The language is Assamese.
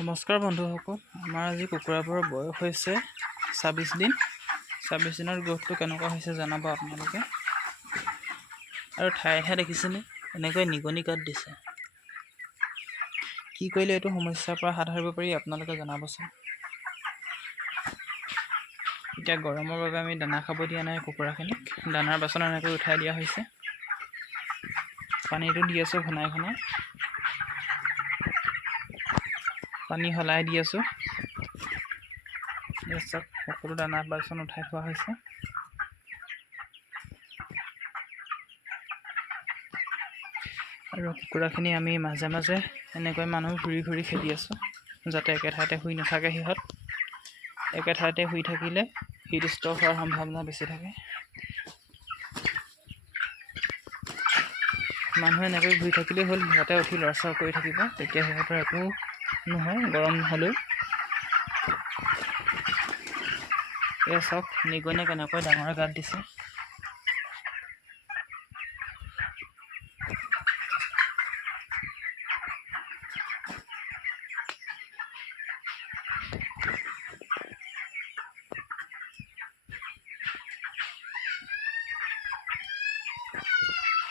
নমস্কাৰ বন্ধুসকল, আমাৰ আজি কুকুৰাবোৰৰ বয়স হৈছে ২৬ দিন। ২৬ দিনৰ গ্ৰোথটো কেনেকুৱা হৈছে জনাব আপোনালোকে। আৰু ঠায়ে ঠায়ে দেখিছেনে এনেকৈ নিগনি কাট দিছে। কি কৰিলে এইটো সমস্যাৰ পৰা হাত সাৰিব পাৰি আপোনালোকে জনাবচোন। এতিয়া গৰমৰ বাবে আমি দানা খাব দিয়া নাই কুকুৰাখিনিক। দানাৰ বাচন এনেকৈ উঠাই দিয়া হৈছে। পানীটো দি আছোঁ ঘনাই ঘনাই। পানী সলাই দি আছোঁ। সকলো দানা বাচন উঠাই থোৱা হৈছে। আৰু কুকুৰাখিনি আমি মাজে মাজে এনেকৈ মানুহ ঘূৰি ঘূৰি খেদি আছোঁ, যাতে একে ঠাইতে শুই নাথাকে। সিহঁত একে ঠাইতে শুই থাকিলে হৃদস্ত হোৱাৰ সম্ভাৱনা বেছি থাকে। মানুহে এনেকৈ ঘূৰি থাকিলেই হ'ল, সিহঁতে উঠি লৰচৰ কৰি থাকিব, তেতিয়া সিহঁতৰ একো নহয় গৰম নহ'লেও। এয়া চাওক নিগনিয়ে কেনেকৈ ডাঙৰ গাঁত দিছে।